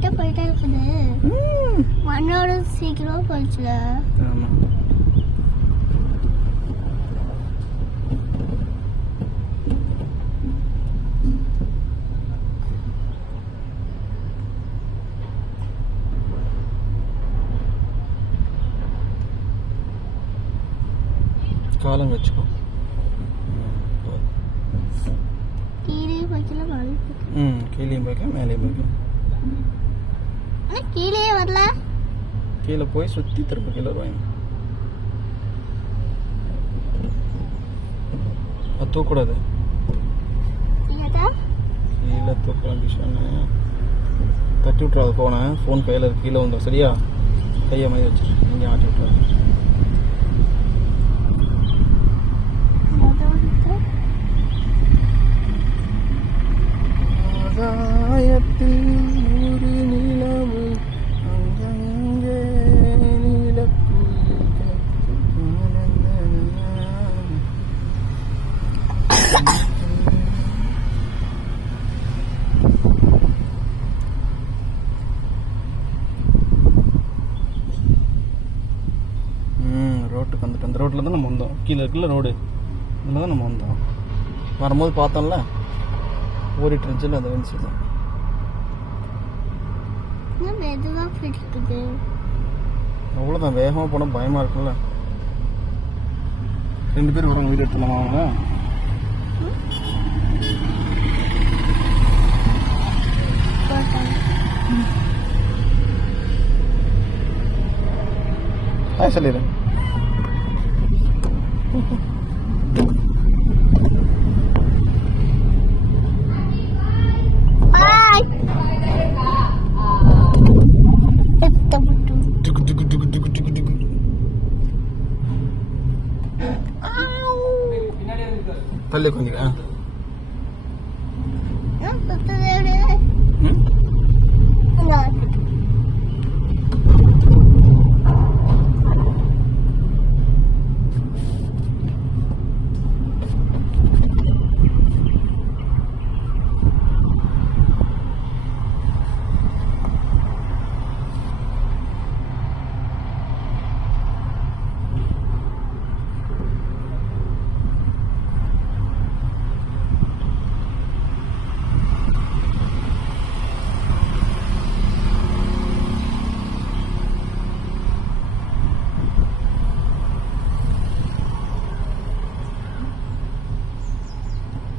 லைட்டா போயிட்டே இருக்குது. மண்ணோட சீக்கிரமா போயிடுச்சுல. ஆமா. காலம் வச்சுக்கோ. கீழேயும் வைக்கல மேலே கீழேயும் போய்க்கலாம் மேலேயும் போய்க்கலாம். கீழே வரல. கீழே போய் சுற்றி திரும்ப கீழே வருவாங்க. அது தூக்கூடாது. கீழே தூக்கலாம் கிஷானு. தட்டி விட்றாது ஃபோனை. ஃபோன் கையில் இருக்கு, கீழே வந்துடும். சரியா? கையை மாதிரி வச்சிரு. நீங்கள் ஆட்டி விட்றாது. ஆகாயத்தில் ஒரு நிலவு அங்கங்கே நீலக்குயில் ரோட்டுக்கு வந்துட்டு அந்த ரோட்டில் தான் நம்ம வந்தோம். கீழே இருக்குல்ல ரோடு, இதில் தான் நம்ம வந்தோம். வரும்போது பார்த்தோம்ல ஓடிட்டு இருந்துச்சு அந்த வென்ஸ் தான். அவ்வளோதான். வேகமாக போனால் பயமாக இருக்குல்ல. 2 பேர் வரும். வீடு எடுத்துலாமா அவங்க? சொல்லிடு. தள்ளி கொஞ்சம்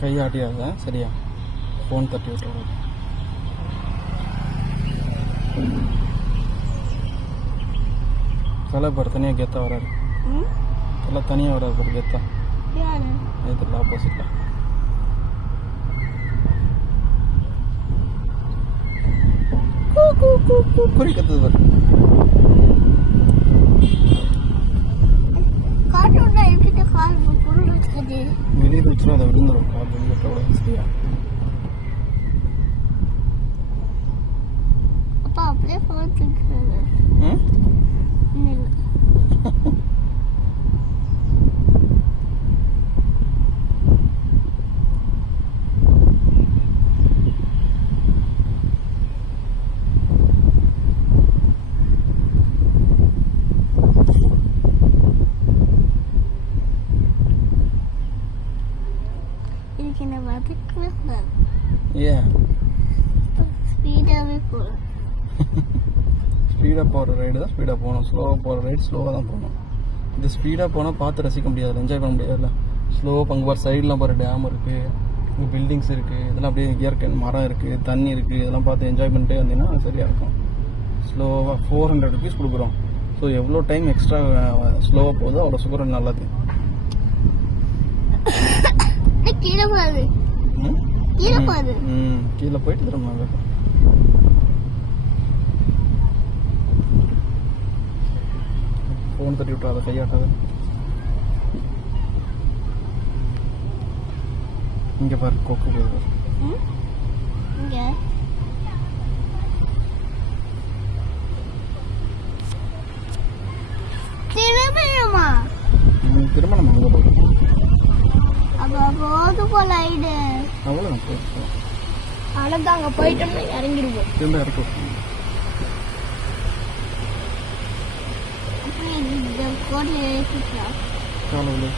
கையாட்டியாத. சரியா? ஃபோன் தட்டி விட்டு தலை பாரு தனியாக கெத்தா வராது. தலை தனியாக வராது பாரு கெத்தா. இதில் ஆப்போசிட்ல குறி கத்துது பாரு. வெளியே வச்சுரும். அதை விழுந்துடும். கால் வெளியே விட்டோட. சரியா? அப்பா அப்படியே பார்த்துட்டு ஏன் ஸ்பீடாகவே போகலாம். ஸ்பீடாக போகிற ரைடு தான் ஸ்பீடாக போகணும். ஸ்லோவாக போகிற ரைடு ஸ்லோவாக தான் போகணும். இந்த ஸ்பீடாக போனால் பார்த்து ரசிக்க முடியாது, என்ஜாய் பண்ண முடியாதுல்ல. ஸ்லோவாக பங்கு பாரு. சைடெலாம் பாரு, டேம் இருக்குது, இங்கே பில்டிங்ஸ் இருக்குது, இதெல்லாம் அப்படியே இயற்கை மரம் இருக்குது, தண்ணி இருக்குது. இதெல்லாம் பார்த்து என்ஜாய் பண்ணிட்டே வந்தீங்கன்னா சரியாக இருக்கும். ஸ்லோவாக 400 rupees கொடுக்குறோம். ஸோ எவ்வளோ டைம் எக்ஸ்ட்ரா ஸ்லோவாக போகுதோ அவ்வளோ சுகரம் நல்லது. கீழே போகுது. கீழே போயிட்டு திரும்ப ஃபோன் தட்டி விட்டாத. கையாட்டாத. இங்கே பாரு கொக்கு போகுது. திரும்ப நம்ம அங்கே போகிறோம். போது போல. அவ்வளோதான் போயிட்டு அவ்வளோதான் அங்கே போயிட்டோம்னா இறங்கிடுவோம். திரும்ப இறக்கி அப்புறம் இந்த கோடில் ஏற்றிக்கலாம். காலையில்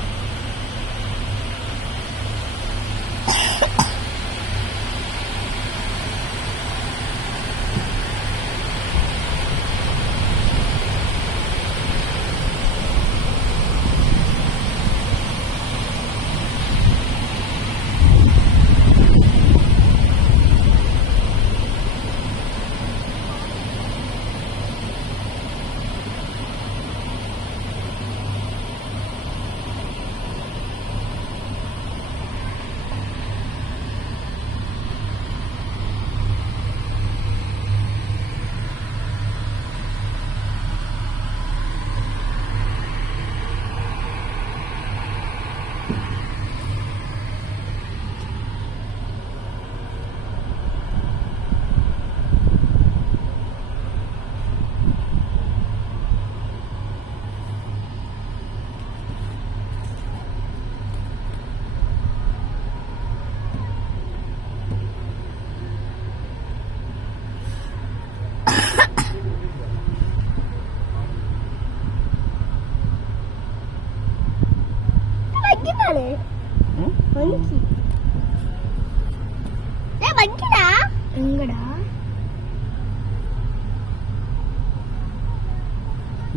எங்கடா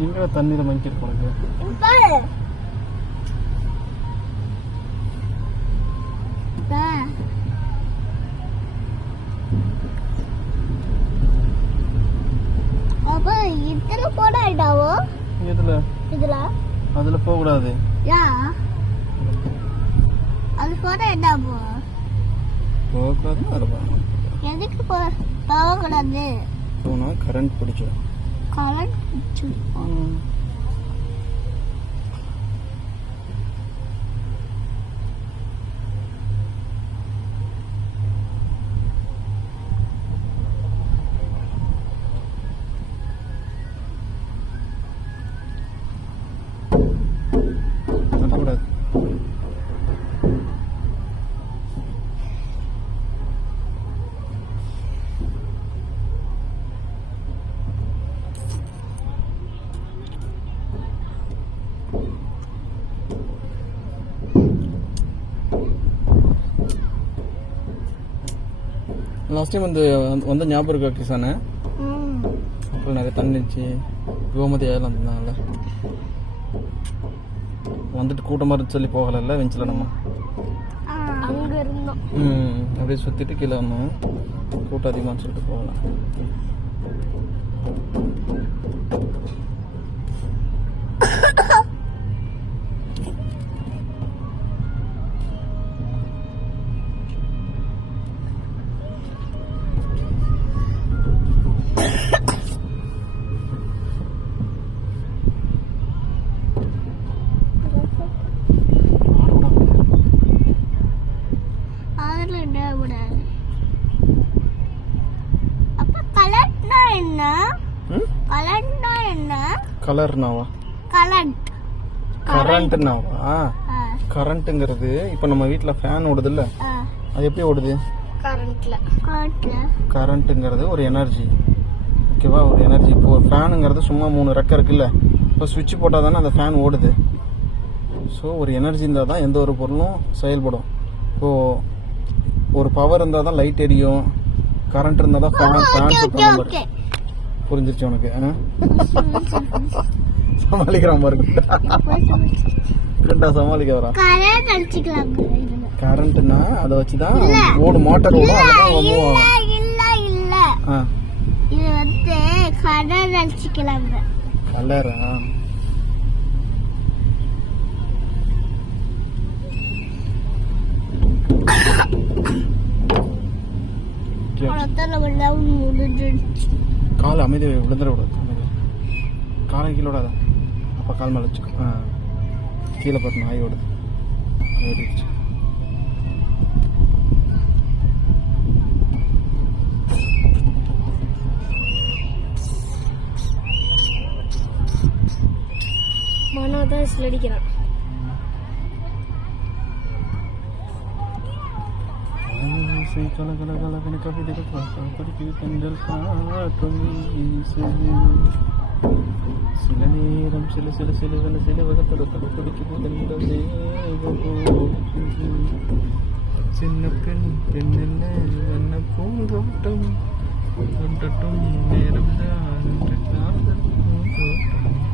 எங்கடா தண்ணியில் மங்கிருக்கு உனக்கு? அப்ப இதுல போடாடாவோ? இதுல அதுல போக கூடாது. யா அது போடா என்னவோ? போக கூடாது. அதுல எதுக்கு போக கூடாது? போனா கரண்ட் பிடிச்சிடும். கரண்ட் பிடிச்சிடும். லாஸ்ட் டைம் வந்த ஞாபகம் இருக்கா கிசானு? அப்புறம் நிறைய தண்ணி இருந்துச்சு. கோமதி ஆயிரம் வந்திருந்தாங்கல்ல, வந்துட்டு கூட்டமாக இருந்து சொல்லி போகல வெஞ்சில் நம்ம அங்கே இருந்தோம். அப்படியே சுற்றிட்டு கீழே வந்தோம். கூட்டம் அதிகமானு சொல்லிட்டு போகலாம். கலர்னாவா? கரண்ட்னாவா? கரண்ட்டுங்கிறது இப்போ நம்ம வீட்டில் ஃபேன் ஓடுது இல்லை, அது எப்படி ஓடுது? கரண்ட்டுங்கிறது ஒரு எனர்ஜி. ஓகேவா? ஒரு எனர்ஜி. இப்போ ஒரு ஃபேனுங்கிறது சும்மா 3 ரெக்கை இருக்குல்ல, இப்போ சுவிட்ச் போட்டால் தானே அந்த ஃபேன் ஓடுது. ஸோ ஒரு எனர்ஜி இருந்தால் தான் எந்த ஒரு பொருளும் செயல்படும். இப்போது ஒரு பவர் இருந்தால் தான் லைட் எரியும், கரண்ட் இருந்தால் தான் ஃபேன் சுத்தம் மாதிரி. புரிஞ்சிருச்சு உனக்கு? சமாளிக்கிற மாதிரி கரெக்டா சமாளிக்க வரா. கரண்ட்னா அதை வச்சுதான் ஓடு, மோட்டார் ஓடும். இது வந்து கலர் அடிச்சுக்கலாம். கலரா? கால் அமைதி விழுந்துட விடாது. காலை கீழே விடாத. அப்போ கால் மேலே வச்சுக்கோ. கீழே பார்த்து நாய் ஓடுது. ஓடிடுச்சு. மனோதான் அடிக்கிறான். ஓசை கலகலகலகன கவிதைகள் படிக்குது பெண்கள் காற்றும் வீசுது. சில நேரம் சில சில சிலுவன சிலுவகத்தோட படிக்குது பெண்கள் தேகம் போகுது. சின்ன பெண் பெண்ணென்ன வண்ண பூந்தோட்டம் தொட்டட்டும் நேரம் தான் காதல் பூந்தோட்டம்.